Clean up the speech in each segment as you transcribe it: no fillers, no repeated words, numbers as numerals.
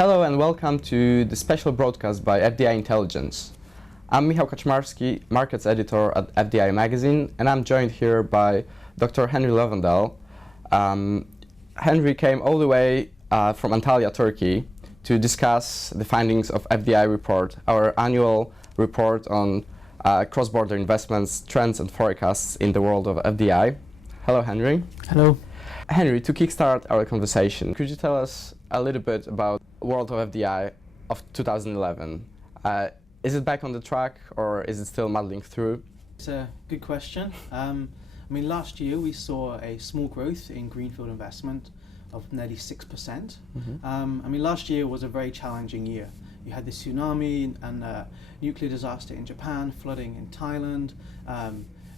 Hello and welcome to the special broadcast by fDi Intelligence. I'm Michał Kaczmarski, Markets Editor at fDi Magazine, and I'm joined here by Dr. Henry Löwendahl. Henry came all the way from Antalya, Turkey, to discuss the findings of fDi report, our annual report on cross-border investments, trends and forecasts in the world of fDi. Hello, Henry. Hello. Henry, to kickstart our conversation, could you tell us a little bit about world of fDi of 2011? Is it back on the track, or is it still muddling through? It's a good question. Last year we saw a small growth in greenfield investment of nearly 6%. Last year was a very challenging year. You had the tsunami and nuclear disaster in Japan, flooding in Thailand,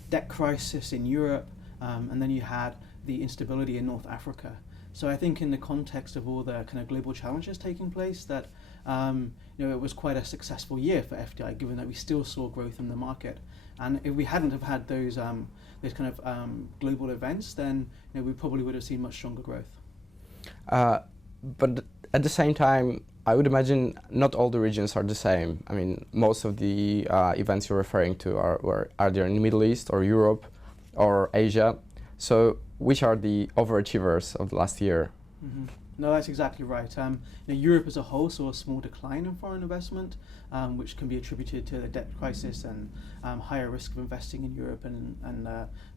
debt crisis in Europe, and then you had the instability in North Africa. So I think in the context of all the kind of global challenges taking place, that it was quite a successful year for fDi, given that we still saw growth in the market. And if we hadn't have had those kind of global events, then we probably would have seen much stronger growth. But at the same time, I would imagine not all the regions are the same. I mean, most of the events you're referring to are either in the Middle East or Europe or Asia. So which are the overachievers of the last year? No, that's exactly right. Europe as a whole saw a small decline in foreign investment, which can be attributed to the debt crisis and higher risk of investing in Europe and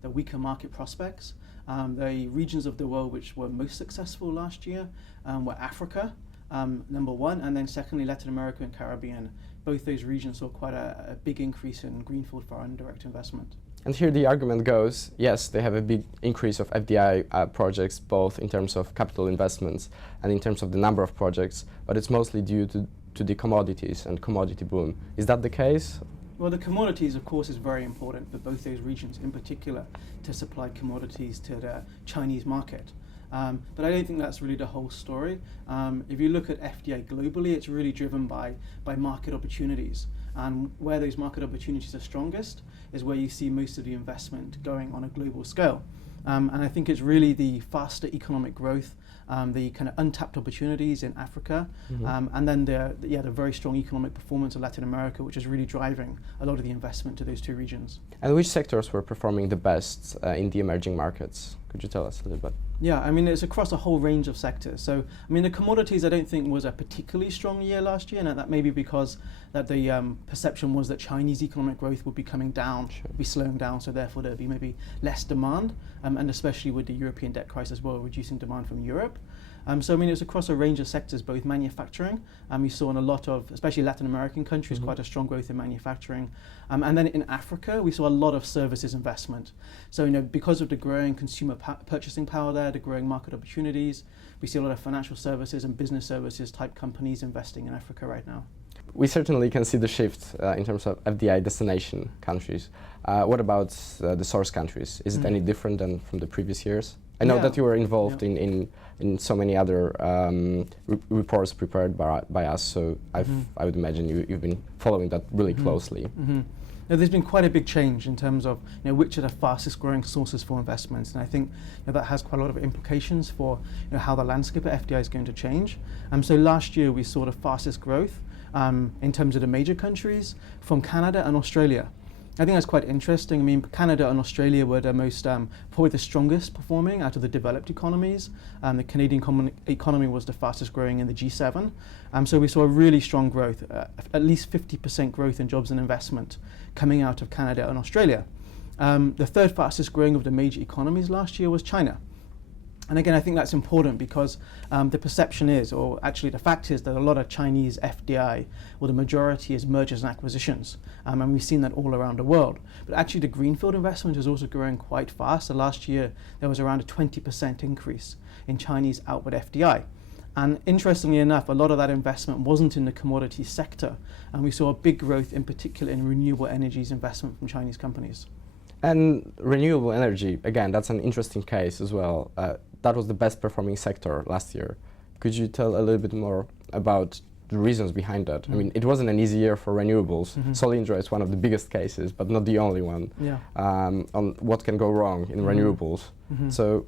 the weaker market prospects. The regions of the world which were most successful last year were Africa, number one, and then secondly Latin America and Caribbean. Both those regions saw quite a big increase in greenfield foreign direct investment. And here the argument goes, yes, they have a big increase of fDi projects, both in terms of capital investments and in terms of the number of projects, but it's mostly due to the commodities and commodity boom. Is that the case? Well, the commodities, of course, is very important for both those regions, in particular to supply commodities to the Chinese market. But I don't think that's really the whole story. If you look at fDi globally, it's really driven by market opportunities. And where those market opportunities are strongest is where you see most of the investment going on a global scale. And I think it's really the faster economic growth, the kind of untapped opportunities in Africa, and then the very strong economic performance of Latin America, which is really driving a lot of the investment to those two regions. And which sectors were performing the best in the emerging markets? Could you tell us a little bit? Yeah, it's across a whole range of sectors. So, the commodities I don't think was a particularly strong year last year, and that may be because that the perception was that Chinese economic growth would be coming down, be slowing down, so therefore there'd be maybe less demand, and especially with the European debt crisis as well, reducing demand from Europe. It was across a range of sectors, both manufacturing, we saw in a lot of, especially Latin American countries, quite a strong growth in manufacturing. And then in Africa, we saw a lot of services investment. So, because of the growing consumer purchasing power there, the growing market opportunities, we see a lot of financial services and business services type companies investing in Africa right now. We certainly can see the shift in terms of fDi destination countries. What about the source countries? Is it any different than from the previous years? I know that you were involved in so many other reports prepared by us, so I would imagine you've been following that really closely. Now, there's been quite a big change in terms of which are the fastest growing sources for investments, and I think that has quite a lot of implications for how the landscape of fDi is going to change. So last year we saw the fastest growth in terms of the major countries from Canada and Australia. I think that's quite interesting. Canada and Australia were the most, probably the strongest performing out of the developed economies. The Canadian economy was the fastest growing in the G7. So we saw a really strong growth, at least 50% growth in jobs and investment coming out of Canada and Australia. The third fastest growing of the major economies last year was China. And again, I think that's important because the perception is, or actually the fact is, that a lot of Chinese fDi, or the majority, is mergers and acquisitions. And we've seen that all around the world. But actually the greenfield investment is also growing quite fast. So last year, there was around a 20% increase in Chinese outward fDi. And interestingly enough, a lot of that investment wasn't in the commodity sector. And we saw a big growth in particular in renewable energies investment from Chinese companies. And renewable energy, again, that's an interesting case as well. That was the best performing sector last year. Could you tell a little bit more about the reasons behind that? It wasn't an easy year for renewables. Solindra is one of the biggest cases, but not the only one, on what can go wrong in renewables. So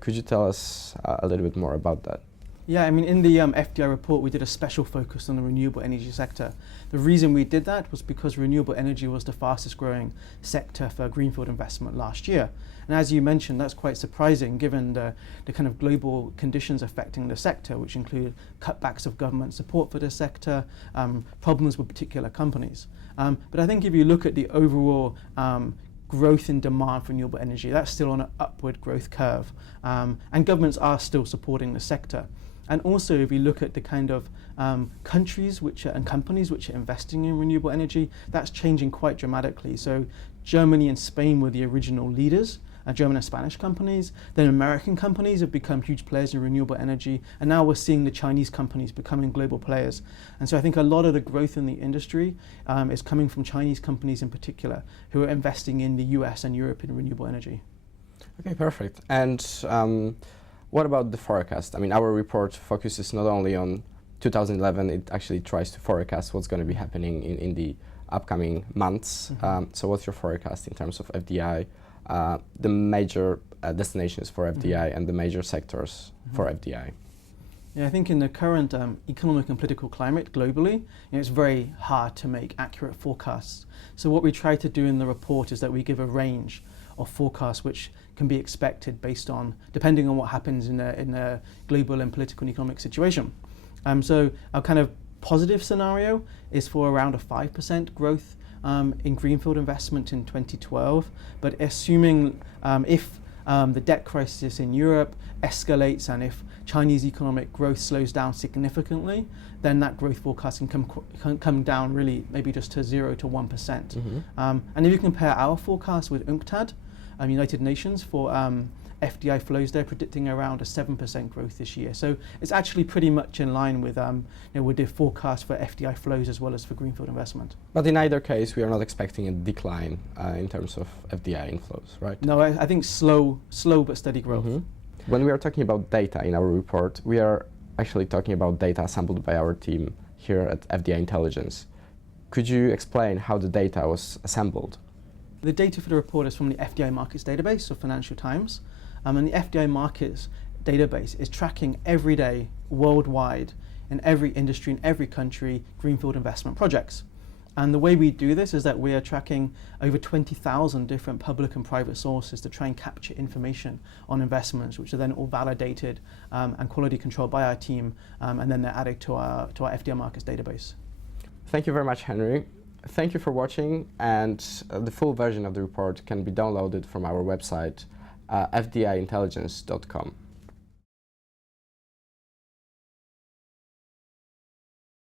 could you tell us a little bit more about that? Yeah, I mean, in the FDI report, we did a special focus on the renewable energy sector. The reason we did that was because renewable energy was the fastest growing sector for greenfield investment last year. And as you mentioned, that's quite surprising given the kind of global conditions affecting the sector, which include cutbacks of government support for the sector, problems with particular companies. But I think if you look at the overall growth in demand for renewable energy, that's still on an upward growth curve. And governments are still supporting the sector. And also, if you look at the kind of countries and companies which are investing in renewable energy, that's changing quite dramatically. So Germany and Spain were the original leaders, German and Spanish companies. Then American companies have become huge players in renewable energy. And now we're seeing the Chinese companies becoming global players. And so I think a lot of the growth in the industry is coming from Chinese companies in particular, who are investing in the US and Europe in renewable energy. Okay, perfect. And what about the forecast? I mean, our report focuses not only on 2011, it actually tries to forecast what's going to be happening in the upcoming months. Mm-hmm. So what's your forecast in terms of FDI, the major destinations for FDI and the major sectors for FDI? Yeah, I think in the current economic and political climate globally, it's very hard to make accurate forecasts. So what we try to do in the report is that we give a range of forecasts which can be expected based on, depending on what happens in a global and political and economic situation. So our kind of positive scenario is for around a 5% growth in greenfield investment in 2012, but assuming if the debt crisis in Europe escalates and if Chinese economic growth slows down significantly, then that growth forecast can come down really maybe just to 0 to 1%. Mm-hmm. And if you compare our forecast with UNCTAD, United Nations, for FDI flows, they're predicting around a 7% growth this year. So it's actually pretty much in line with with the forecast for FDI flows as well as for greenfield investment. But in either case, we are not expecting a decline in terms of FDI inflows, right? No, I think slow but steady growth. Mm-hmm. When we are talking about data in our report, we are actually talking about data assembled by our team here at fDi Intelligence. Could you explain how the data was assembled? The data for the report is from the FDI Markets database of Financial Times. And the FDI Markets database is tracking every day worldwide in every industry, in every country, greenfield investment projects. And the way we do this is that we are tracking over 20,000 different public and private sources to try and capture information on investments, which are then all validated and quality controlled by our team, and then they're added to our FDI Markets database. Thank you very much, Henry. Thank you for watching, and the full version of the report can be downloaded from our website, fdiintelligence.com.